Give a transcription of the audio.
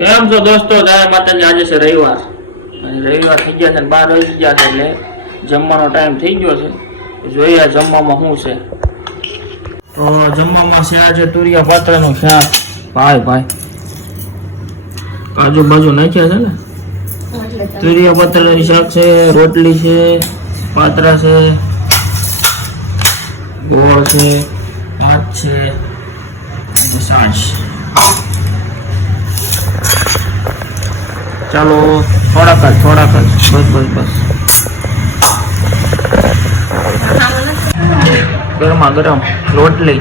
કેમ છો દોસ્તો? જય માતાજી. આજે છે રવિવાર અને રવિવાર થઈ ગયા છે, 12 વાગી ગયા છે એટલે જમવાનો ટાઈમ થઈ ગયો છે. જોઈએ જમવામાં શું છે. તો જમવામાં છે આજે તુરિયા પાત્રાનું શાક. ભાઈ કાજુ બાજુ નાખ્યા છે ને. તુરિયા પાત્રાનું શાક છે, રોટલી છે, પાત્રા છે, ગોળ છે, ભાત છે અને છાશ. ચાલો થોડાક જ બસ. ગરમા ગરમ રોટલી.